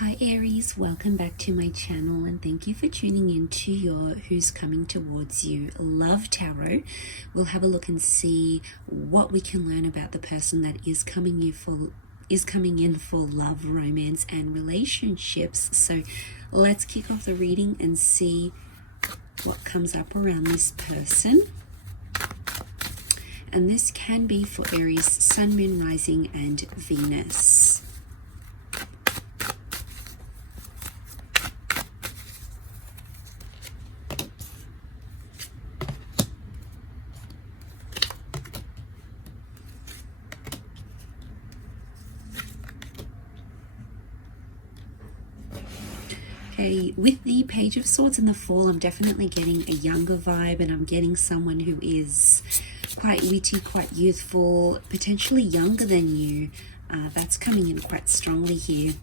Hi Aries, welcome back to my channel and thank you for tuning in to your Who's Coming Towards You Love Tarot. We'll have a look and see what we can learn about the person that is coming in for love, romance and relationships. So let's kick off the reading and see what comes up around this person. And this can be for Aries, Sun, Moon, Rising and Venus. Okay, with the Page of Swords in the Fall, I'm definitely getting a younger vibe, and I'm getting someone who is quite witty, quite youthful, potentially younger than you. That's coming in quite strongly here.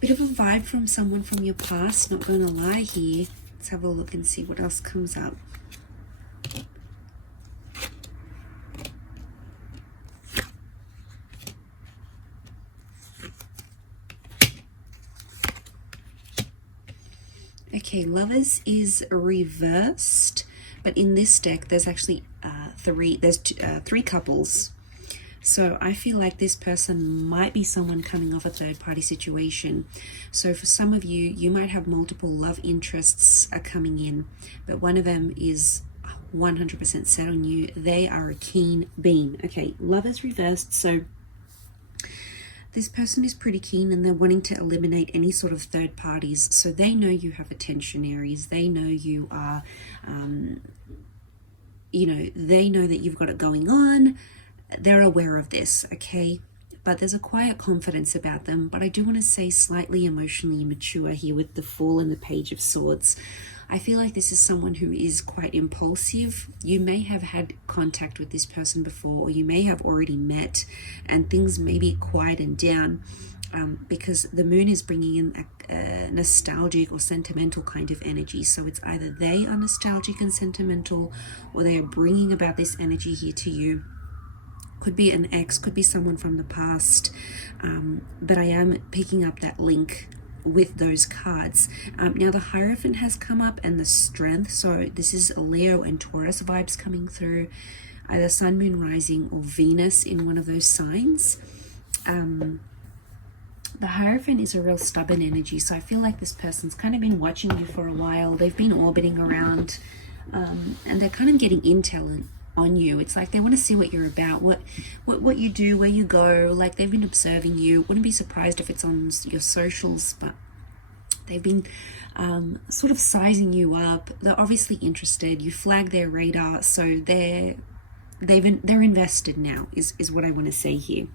Bit of a vibe from someone from your past, not going to lie here. Let's have a look and see what else comes up. Okay, Lovers is reversed, but in this deck there's actually three couples. So I feel like this person might be someone coming off a third-party situation. So for some of you, you might have multiple love interests are coming in, but one of them is 100% set on you. They are a keen beam. Okay, Lovers reversed, so this person is pretty keen and they're wanting to eliminate any sort of third parties. So they know you have attention, Aries. They know you are, they know that you've got it going on. They're aware of this, okay? But there's a quiet confidence about them. But I do want to say slightly emotionally immature here with the Fool and the Page of Swords. I feel like this is someone who is quite impulsive. You may have had contact with this person before, or you may have already met, and things may be quieted down because the Moon is bringing in a nostalgic or sentimental kind of energy. So it's either they are nostalgic and sentimental, or they are bringing about this energy here to you. Could be an ex, could be someone from the past, but I am picking up that link with those cards. Now the Hierophant has come up and the Strength, so this is Leo and Taurus vibes coming through, either Sun, Moon, Rising or Venus in one of those signs. The Hierophant is a real stubborn energy, so I feel like this person's kind of been watching you for a while. They've been orbiting around and they're kind of getting intel on you. It's like they want to see what you're about, what you do, where you go. Like they've been observing you. Wouldn't be surprised if it's on your socials, but they've been sort of sizing you up. They're obviously interested. You flag their radar, so they're invested now is what I want to say here.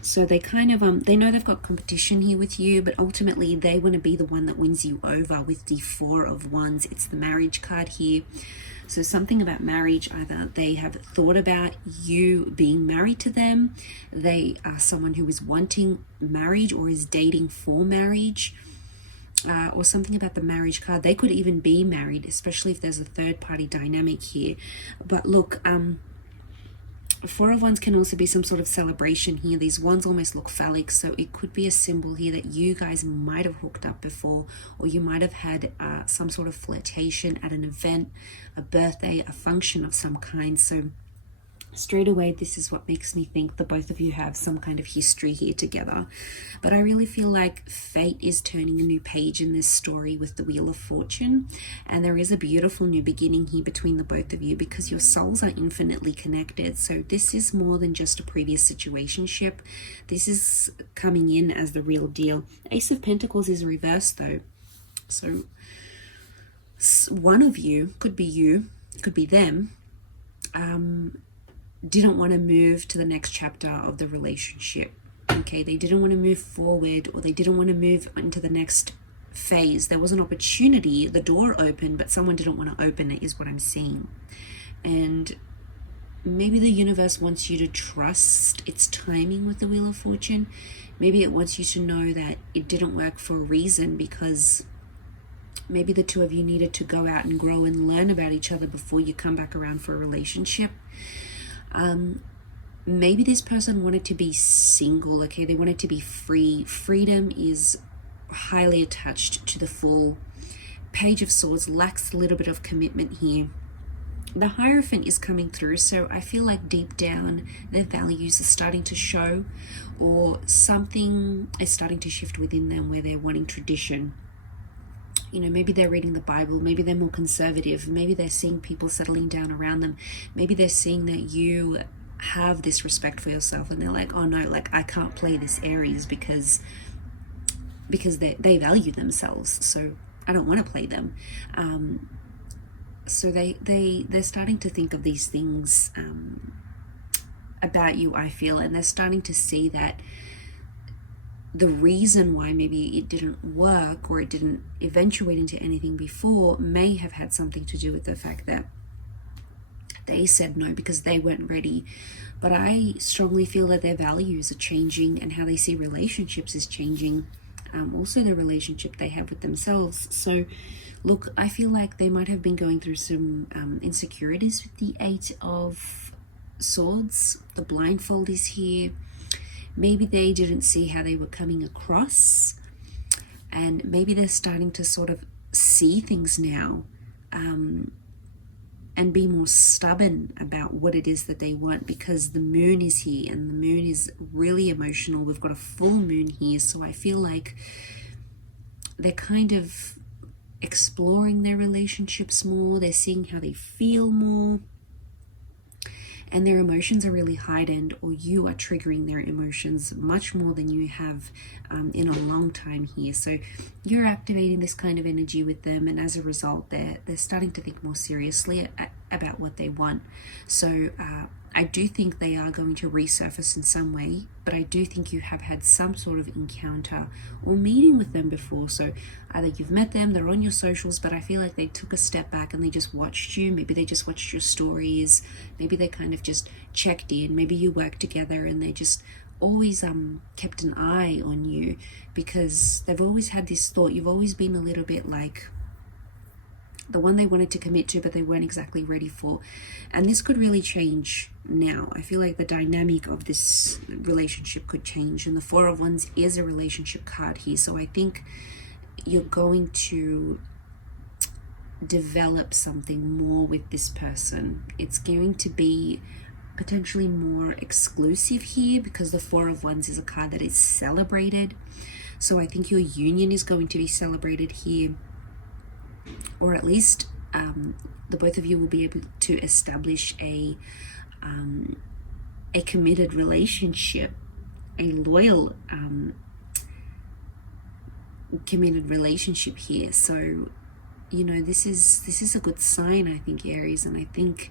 So they kind of they know they've got competition here with you, but ultimately they want to be the one that wins you over with the Four of Wands. It's the marriage card here. So something about marriage, either they have thought about you being married to them, they are someone who is wanting marriage or is dating for marriage, or something about the marriage card. They could even be married, especially if there's a third party dynamic here. But look, Four of Wands can also be some sort of celebration here. These wands almost look phallic, so it could be a symbol here that you guys might have hooked up before, or you might have had some sort of flirtation at an event, a birthday, a function of some kind. So straight away, this is what makes me think the both of you have some kind of history here together. But I really feel like fate is turning a new page in this story with the Wheel of Fortune. And there is a beautiful new beginning here between the both of you because your souls are infinitely connected. So this is more than just a previous situationship. This is coming in as the real deal. Ace of Pentacles is reversed though. So one of you, could be them, didn't want to move to the next chapter of the relationship. Okay, they didn't want to move forward, or they didn't want to move into the next phase. There was an opportunity, the door opened, but someone didn't want to open it, is what I'm seeing. And maybe the universe wants you to trust its timing with the Wheel of Fortune. Maybe it wants you to know that it didn't work for a reason, because maybe the two of you needed to go out and grow and learn about each other before you come back around for a relationship. maybe this person wanted to be single, okay? They wanted to be free. Freedom is highly attached to the Fool. Page of Swords lacks a little bit of commitment here. The Hierophant is coming through, so I feel like deep down their values are starting to show, or something is starting to shift within them where they're wanting tradition. You know, maybe they're reading the Bible, maybe they're more conservative, maybe they're seeing people settling down around them, maybe they're seeing that you have this respect for yourself and they're like, oh no, like I can't play this Aries because they value themselves, so I don't want to play them. So they're starting to think of these things about you, I feel, and they're starting to see that the reason why maybe it didn't work or it didn't eventuate into anything before may have had something to do with the fact that they said no because they weren't ready. But I strongly feel that their values are changing and how they see relationships is changing. Also the relationship they have with themselves. So look, I feel like they might have been going through some insecurities with the Eight of Swords. The blindfold is here. Maybe they didn't see how they were coming across, and maybe they're starting to sort of see things now, and be more stubborn about what it is that they want, because the moon is here and the moon is really emotional. We've got a full moon here, so I feel like they're kind of exploring their relationships more. They're seeing how they feel more, and their emotions are really heightened, or you are triggering their emotions much more than you have in a long time here. So you're activating this kind of energy with them, and as a result they're starting to think more seriously about what they want. So I do think they are going to resurface in some way, but I do think you have had some sort of encounter or meeting with them before. So either you've met them, they're on your socials, but I feel like they took a step back and they just watched you. Maybe they just watched your stories. Maybe they kind of just checked in. Maybe you worked together and they just always kept an eye on you, because they've always had this thought. You've always been a little bit like the one they wanted to commit to, but they weren't exactly ready for. And this could really change now. I feel like the dynamic of this relationship could change. And the Four of Wands is a relationship card here. So I think you're going to develop something more with this person. It's going to be potentially more exclusive here, because the Four of Wands is a card that is celebrated. So I think your union is going to be celebrated here, or at least the both of you will be able to establish a committed relationship, a loyal committed relationship here. So you know, this is a good sign, I think, Aries, and I think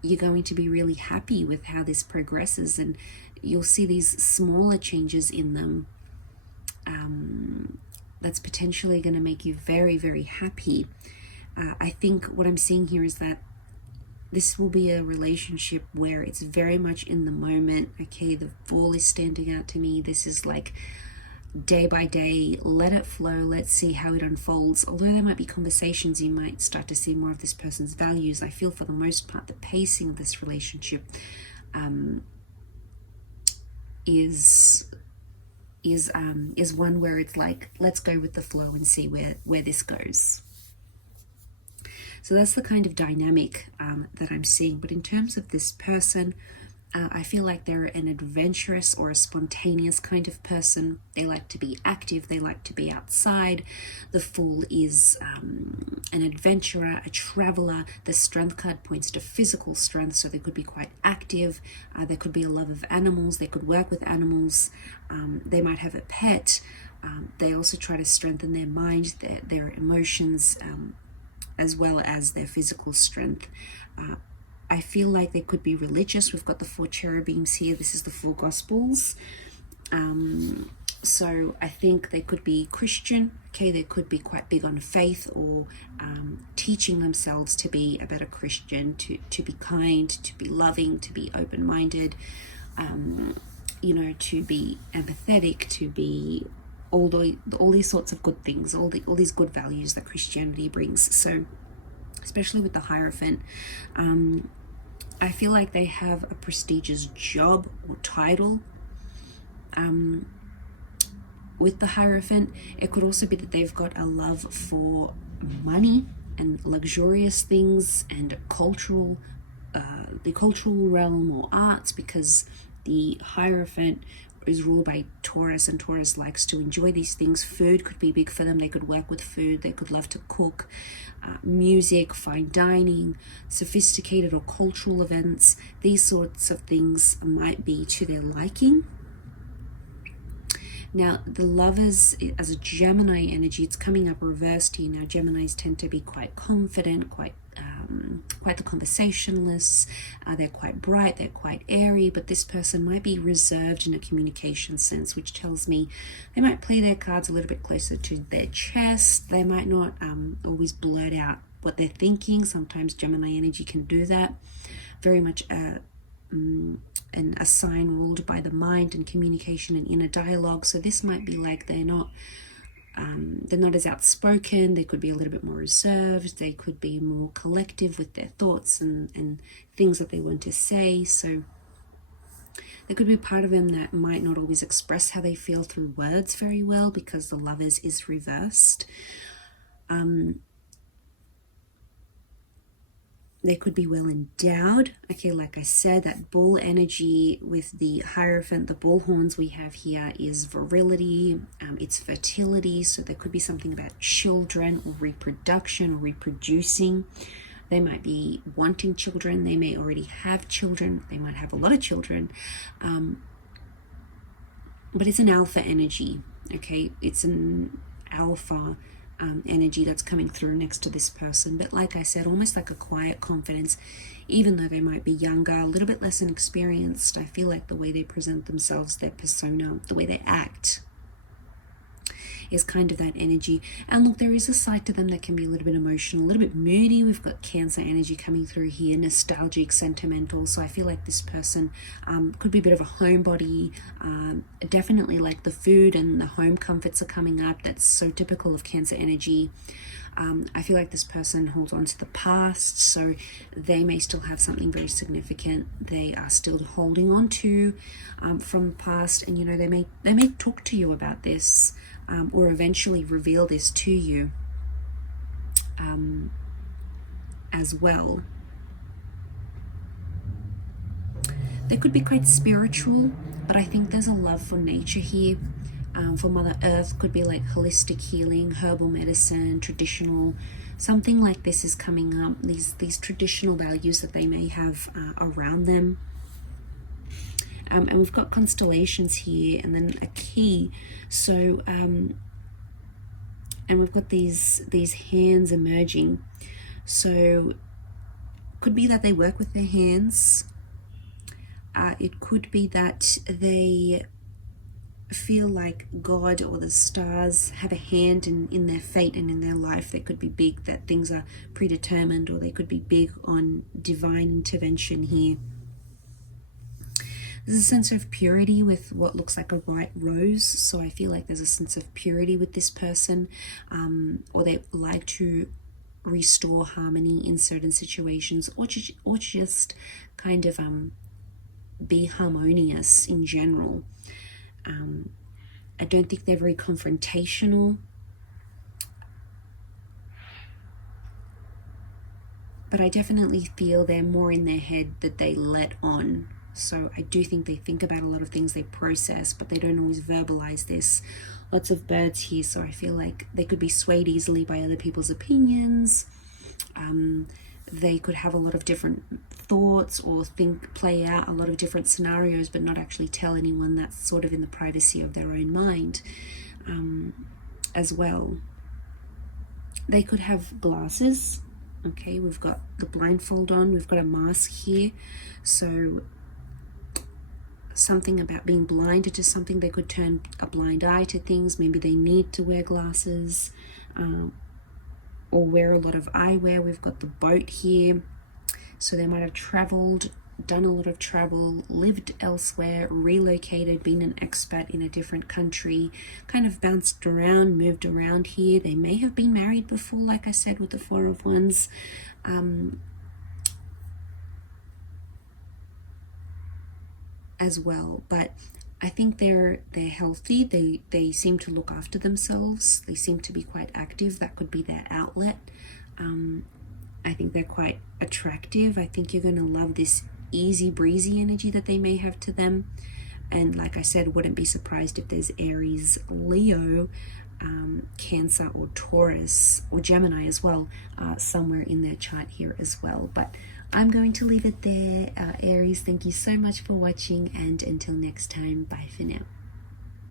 you're going to be really happy with how this progresses, and you'll see these smaller changes in them that's potentially going to make you very, very happy. I think what I'm seeing here is that this will be a relationship where it's very much in the moment. Okay, the Fool is standing out to me. This is like day by day, let it flow, let's see how it unfolds. Although there might be conversations, you might start to see more of this person's values. I feel for the most part the pacing of this relationship is one where it's like, let's go with the flow and see where this goes. So that's the kind of dynamic that I'm seeing. But in terms of this person, I feel like they're an adventurous or a spontaneous kind of person. They like to be active. They like to be outside. The Fool is an adventurer, a traveler. The Strength card points to physical strength, so they could be quite active. There could be a love of animals. They could work with animals. They might have a pet. They also try to strengthen their mind, their emotions, as well as their physical strength. I feel like they could be religious. We've got the 4 cherubims here. This is the 4 gospels. So I think they could be Christian. Okay, they could be quite big on faith, or teaching themselves to be a better Christian, to be kind, to be loving, to be open-minded, you know, to be empathetic, to be all these sorts of good things, all these good values that Christianity brings. So especially with the Hierophant, I feel like they have a prestigious job or title. With the Hierophant, it could also be that they've got a love for money and luxurious things and the cultural realm or arts, because the Hierophant is ruled by Taurus, and Taurus likes to enjoy these things. Food could be big for them. They could work with food. They could love to cook. Music, fine dining, sophisticated or cultural events. These sorts of things might be to their liking. Now, the Lovers, as a Gemini energy, it's coming up reversed here. Now, Geminis tend to be quite confident, quite the conversationalists. They're quite bright, they're quite airy, but this person might be reserved in a communication sense, which tells me they might play their cards a little bit closer to their chest. They might not always blurt out what they're thinking. Sometimes Gemini energy can do that. Very much a sign ruled by the mind and communication and inner dialogue. So this might be like they're not as outspoken. They could be a little bit more reserved. They could be more collective with their thoughts and things that they want to say. So there could be a part of them that might not always express how they feel through words very well, because the Lovers is reversed. They could be well endowed. Okay, like I said, that bull energy with the Hierophant, the bull horns we have here is virility, it's fertility. So there could be something about children or reproduction or reproducing. They might be wanting children. They may already have children. They might have a lot of children. But it's an alpha energy, okay? It's an alpha energy that's coming through next to this person. But like I said, almost like a quiet confidence, even though they might be younger, a little bit less inexperienced. I feel like the way they present themselves, their persona, the way they act is kind of that energy. And look, there is a side to them that can be a little bit emotional, a little bit moody. We've got Cancer energy coming through here, nostalgic, sentimental. So I feel like this person could be a bit of a homebody. Definitely like the food and the home comforts are coming up. That's so typical of Cancer energy. I feel like this person holds on to the past, so they may still have something very significant they are still holding on to from the past, and you know, they may talk to you about this or eventually reveal this to you as well. They could be quite spiritual, but I think there's a love for nature here. For Mother Earth, could be like holistic healing, herbal medicine, traditional, something like this is coming up. These traditional values that they may have around them. And we've got constellations here, and then a key. So, and we've got these hands emerging. So, could be that they work with their hands. It could be that they feel like God or the stars have a hand in their fate and in their life. They could be big, that things are predetermined, or they could be big on divine intervention here. There's a sense of purity with what looks like a white rose. So I feel like there's a sense of purity with this person, or they like to restore harmony in certain situations, or just kind of be harmonious in general. I don't think they're very confrontational, but I definitely feel they're more in their head that they let on. So I do think they think about a lot of things, they process, but they don't always verbalize this. Lots of birds here, so I feel like they could be swayed easily by other people's opinions. They could have a lot of different thoughts or play out a lot of different scenarios, but not actually tell anyone. That's sort of in the privacy of their own mind as well. They could have glasses. Okay, we've got the blindfold on, we've got a mask here. So something about being blinded to something. They could turn a blind eye to things. Maybe they need to wear glasses or wear a lot of eyewear. We've got the boat here. So they might have traveled, done a lot of travel, lived elsewhere, relocated, been an expat in a different country, kind of bounced around, moved around here. They may have been married before, like I said, with the Four of Wands. as well. But I think they're healthy. They seem to look after themselves. They seem to be quite active. That could be their outlet. I think they're quite attractive. I think you're going to love this easy breezy energy that they may have to them. And like I said, wouldn't be surprised if there's Aries, Leo, Cancer, or Taurus, or Gemini as well, somewhere in their chart here as well. But I'm going to leave it there. Aries, thank you so much for watching, and until next time, bye for now.